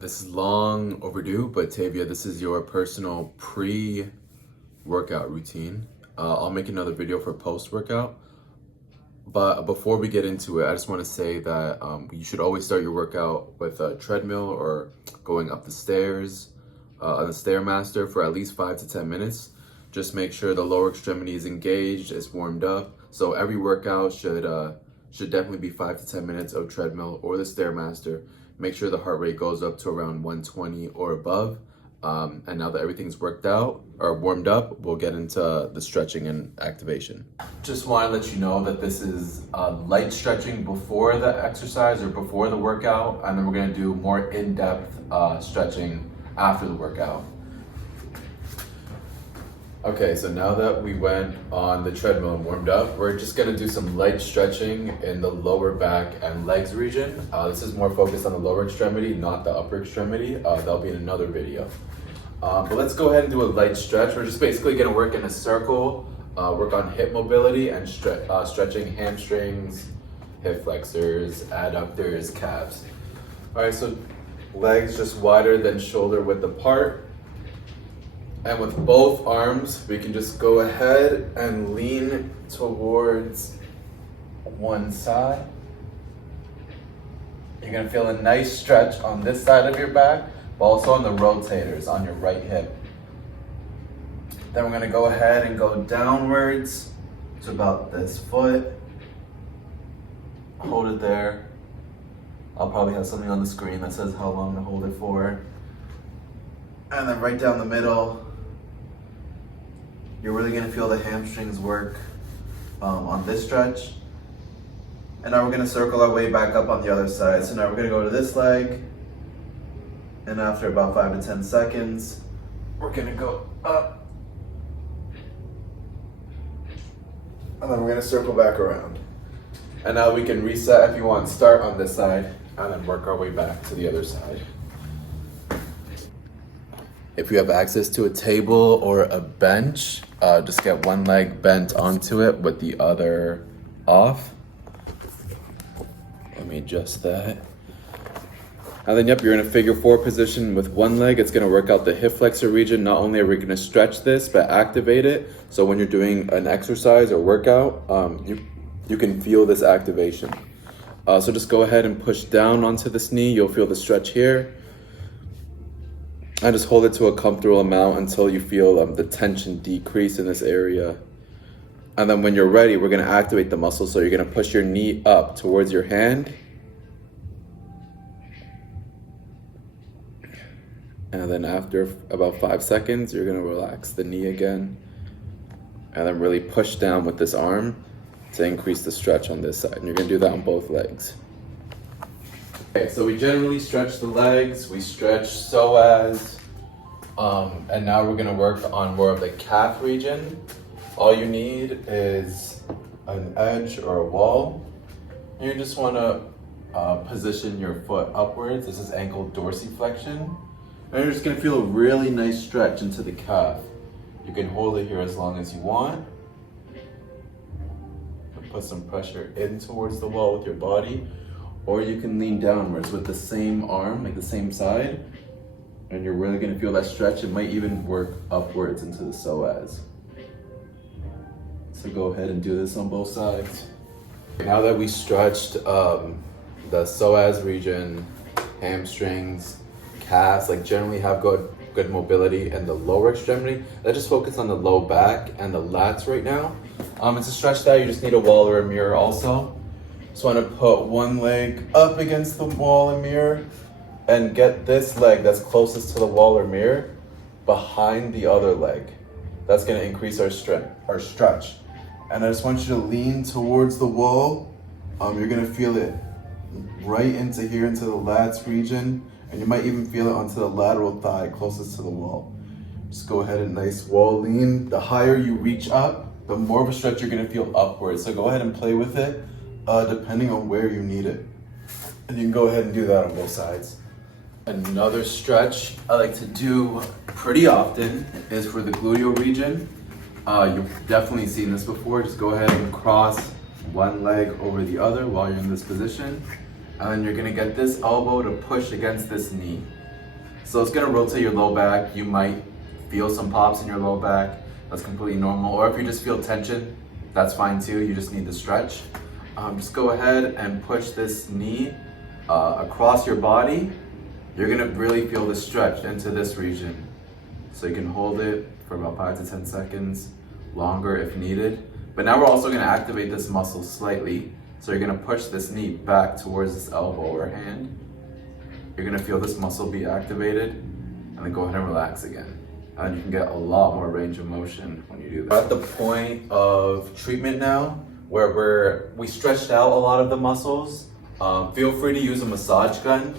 This is long overdue, but Tavia, this is your personal pre-workout routine. I'll make another video for post-workout. But before we get into it, I just want to say that you should always start your workout with a treadmill or going up the stairs on the Stairmaster for at least 5 to 10 minutes. Just make sure the lower extremity is engaged, it's warmed up. So every workout should definitely be 5 to 10 minutes of treadmill or the Stairmaster. Make sure the heart rate goes up to around 120 or above. And now that everything's worked out or warmed up, we'll get into the stretching and activation. Just want to let you know that this is light stretching before the exercise or before the workout, and then we're going to do more in-depth stretching after the workout. Okay, so now that we went on the treadmill and warmed up, we're just gonna do some light stretching in the lower back and legs region. This is more focused on the lower extremity, not the upper extremity. That'll be in another video. But let's go ahead and do a light stretch. We're just basically gonna work in a circle, work on hip mobility and stretching hamstrings, hip flexors, adductors, calves. All right, so legs just wider than shoulder width apart. And with both arms, we can just go ahead and lean towards one side. You're gonna feel a nice stretch on this side of your back, but also on the rotators on your right hip. Then we're gonna go ahead and go downwards to about this foot. Hold it there. I'll probably have something on the screen that says how long to hold it for. And then right down the middle, you're really gonna feel the hamstrings work on this stretch. And now we're gonna circle our way back up on the other side. So now we're gonna go to this leg. And after about 5 to 10 seconds, we're gonna go up. And then we're gonna circle back around. And now we can reset if you want. Start on this side and then work our way back to the other side. If you have access to a table or a bench, just get one leg bent onto it with the other off. Let me adjust that. And then, yep, you're in a figure 4 position with one leg. It's gonna work out the hip flexor region. Not only are we gonna stretch this, but activate it. So when you're doing an exercise or workout, you can feel this activation. So just go ahead and push down onto this knee. You'll feel the stretch here. And just hold it to a comfortable amount until you feel the tension decrease in this area. And then when you're ready, we're gonna activate the muscle. So you're gonna push your knee up towards your hand. And then after about 5 seconds, you're gonna relax the knee again. And then really push down with this arm to increase the stretch on this side. And you're gonna do that on both legs. Okay, so we generally stretch the legs, we stretch psoas, and now we're gonna work on more of the calf region. All you need is an edge or a wall. And you just wanna position your foot upwards. This is ankle dorsiflexion. And you're just gonna feel a really nice stretch into the calf. You can hold it here as long as you want. Put some pressure in towards the wall with your body. Or you can lean downwards with the same arm, like the same side, and you're really gonna feel that stretch. It might even work upwards into the psoas. So go ahead and do this on both sides. Now that we stretched the psoas region, hamstrings, calves, like generally have good mobility in the lower extremity, let's just focus on the low back and the lats right now. It's a stretch that you just need a wall or a mirror also. Just want to put one leg up against the wall or mirror and get this leg that's closest to the wall or mirror behind the other leg. That's going to increase our stretch. And I just want you to lean towards the wall. You're going to feel it right into here, into the lats region. And you might even feel it onto the lateral thigh closest to the wall. Just go ahead and nice wall lean. The higher you reach up, the more of a stretch you're going to feel upwards. So go ahead and play with it. Depending on where you need it. And you can go ahead and do that on both sides. Another stretch I like to do pretty often is for the gluteal region. You've definitely seen this before. Just go ahead and cross one leg over the other while you're in this position. And then you're gonna get this elbow to push against this knee. So it's gonna rotate your low back. You might feel some pops in your low back. That's completely normal. Or if you just feel tension, that's fine too. You just need to stretch. Just go ahead and push this knee across your body. You're gonna really feel the stretch into this region. So you can hold it for about 5 to 10 seconds, longer if needed. But now we're also gonna activate this muscle slightly. So you're gonna push this knee back towards this elbow or hand. You're gonna feel this muscle be activated, and then go ahead and relax again. And you can get a lot more range of motion when you do that. We're at the point of treatment now, where we stretched out a lot of the muscles. Feel free to use a massage gun.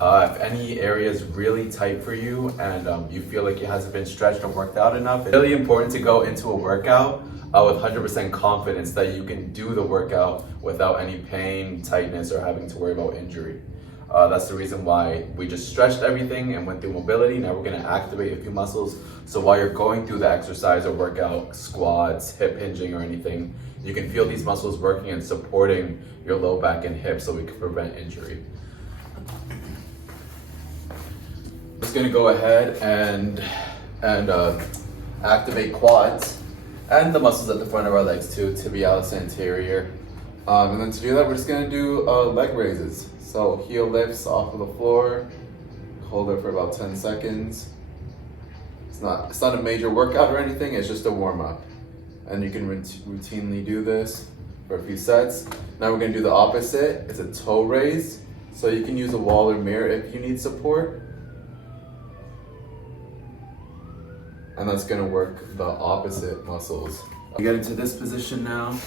If any area is really tight for you and you feel like it hasn't been stretched or worked out enough, it's really important to go into a workout with 100% confidence that you can do the workout without any pain, tightness, or having to worry about injury. That's the reason why we just stretched everything and went through mobility. Now we're gonna activate a few muscles. So while you're going through the exercise or workout, squats, hip hinging or anything, you can feel these muscles working and supporting your low back and hips so we can prevent injury. Just gonna go ahead and activate quads and the muscles at the front of our legs too, tibialis anterior. And then to do that, we're just gonna do leg raises. So heel lifts off of the floor, hold it for about 10 seconds. It's not a major workout or anything, it's just a warm up. And you can routinely do this for a few sets. Now we're gonna do the opposite. It's a toe raise. So you can use a wall or mirror if you need support. And that's gonna work the opposite muscles. You get into this position now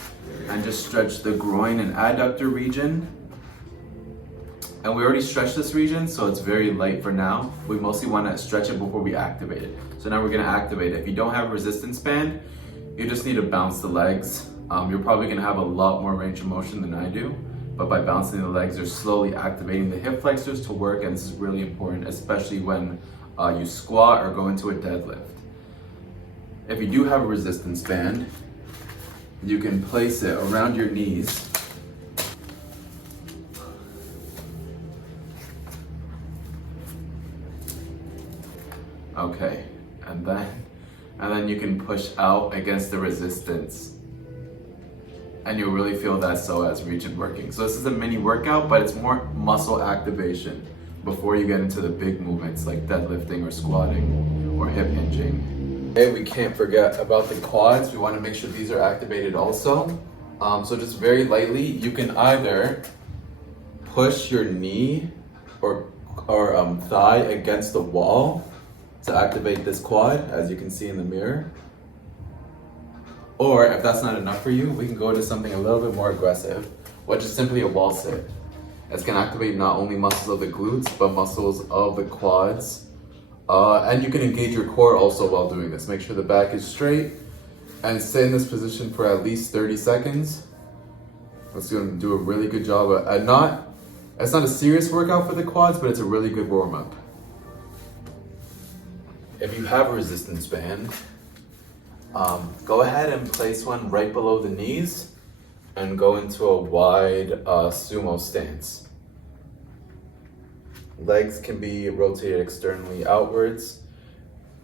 and just stretch the groin and adductor region. And we already stretched this region, so it's very light for now. We mostly wanna stretch it before we activate it. So now we're gonna activate it. If you don't have a resistance band, you just need to bounce the legs. You're probably gonna have a lot more range of motion than I do, but by bouncing the legs, you're slowly activating the hip flexors to work, and this is really important, especially when you squat or go into a deadlift. If you do have a resistance band, you can place it around your knees. Okay, and then you can push out against the resistance. And you'll really feel that psoas region working. So this is a mini workout, but it's more muscle activation before you get into the big movements like deadlifting or squatting or hip hinging. Okay, we can't forget about the quads. We want to make sure these are activated also. So just very lightly, you can either push your knee or thigh against the wall to activate this quad, as you can see in the mirror. Or if that's not enough for you, we can go to something a little bit more aggressive, which is simply a wall sit. It's gonna activate not only muscles of the glutes, but muscles of the quads. And you can engage your core also while doing this. Make sure the back is straight and stay in this position for at least 30 seconds. That's gonna do a really good job. It's not a serious workout for the quads, but it's a really good warm up. If you have a resistance band, go ahead and place one right below the knees and go into a wide sumo stance. Legs can be rotated externally outwards.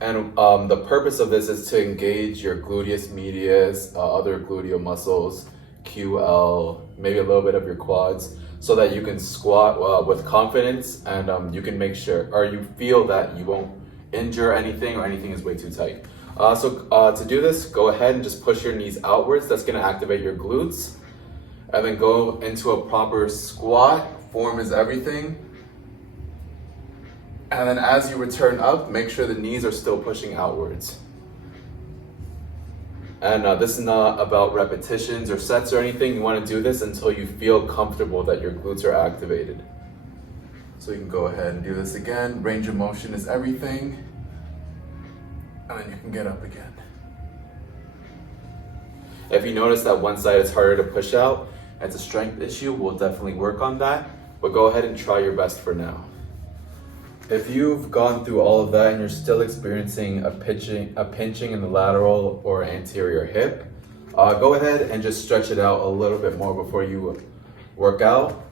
And the purpose of this is to engage your gluteus medius, other gluteal muscles, QL, maybe a little bit of your quads, so that you can squat with confidence and you can make sure, or you feel that you won't injure anything or anything is way too tight. To do this, go ahead and just push your knees outwards. That's gonna activate your glutes. And then go into a proper squat. Form is everything. And then as you return up, make sure the knees are still pushing outwards. And this is not about repetitions or sets or anything. You wanna do this until you feel comfortable that your glutes are activated. So you can go ahead and do this again. Range of motion is everything. And then you can get up again. If you notice that one side is harder to push out, it's a strength issue, we'll definitely work on that, but go ahead and try your best for now. If you've gone through all of that and you're still experiencing a pinching in the lateral or anterior hip, go ahead and just stretch it out a little bit more before you work out.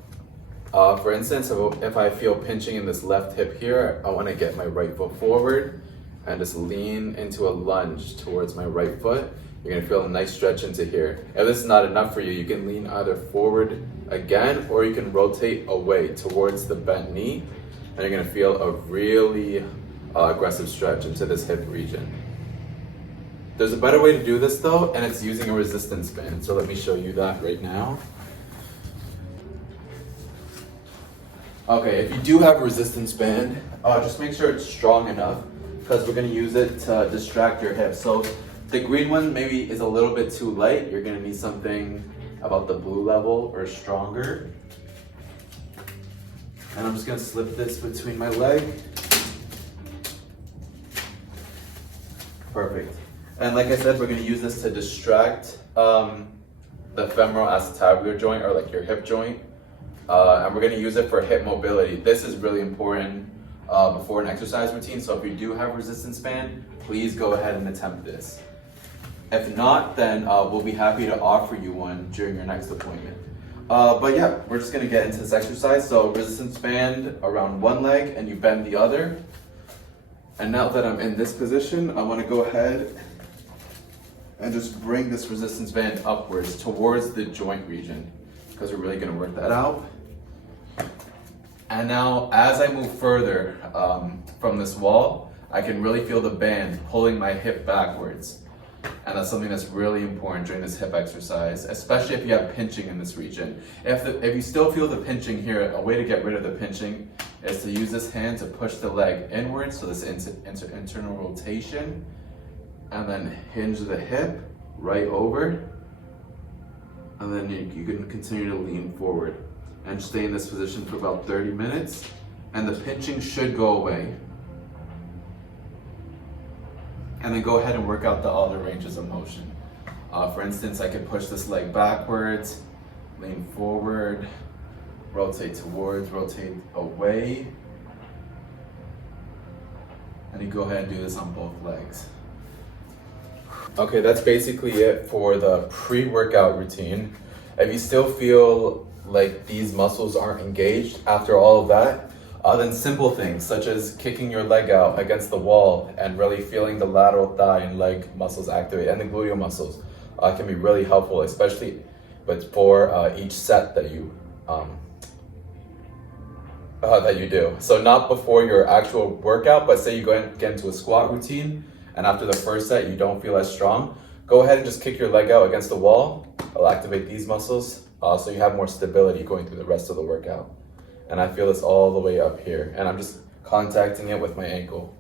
For instance, if I feel pinching in this left hip here, I want to get my right foot forward and just lean into a lunge towards my right foot. You're gonna feel a nice stretch into here. If this is not enough for you, you can lean either forward again, or you can rotate away towards the bent knee, and you're gonna feel a really aggressive stretch into this hip region. There's a better way to do this though, and it's using a resistance band. So let me show you that right now. Okay, if you do have a resistance band, just make sure it's strong enough, because we're gonna use it to distract your hips. So the green one maybe is a little bit too light. You're gonna need something about the blue level or stronger. And I'm just gonna slip this between my leg. Perfect. And like I said, we're gonna use this to distract the femoral acetabular joint, or like your hip joint. And we're gonna use it for hip mobility. This is really important before an exercise routine. So if you do have a resistance band, please go ahead and attempt this. If not, then we'll be happy to offer you one during your next appointment. But yeah, we're just gonna get into this exercise. So resistance band around one leg and you bend the other. And now that I'm in this position, I wanna go ahead and just bring this resistance band upwards towards the joint region, because we're really gonna work that out. And now as I move further from this wall, I can really feel the band pulling my hip backwards. And that's something that's really important during this hip exercise, especially if you have pinching in this region. If you still feel the pinching here, a way to get rid of the pinching is to use this hand to push the leg inwards, so this internal rotation, and then hinge the hip right over, and then you can continue to lean forward and stay in this position for about 30 minutes, and the pinching should go away. And then go ahead and work out the other ranges of motion. For instance, I could push this leg backwards, lean forward, rotate towards, rotate away. And you go ahead and do this on both legs. Okay, that's basically it for the pre-workout routine. If you still feel like these muscles aren't engaged after all of that, then simple things such as kicking your leg out against the wall and really feeling the lateral thigh and leg muscles activate, and the gluteal muscles can be really helpful, especially for each set that you do. So not before your actual workout, but say you get into a squat routine and after the first set you don't feel as strong, go ahead and just kick your leg out against the wall. It'll activate these muscles so you have more stability going through the rest of the workout. And I feel this all the way up here, and I'm just contacting it with my ankle.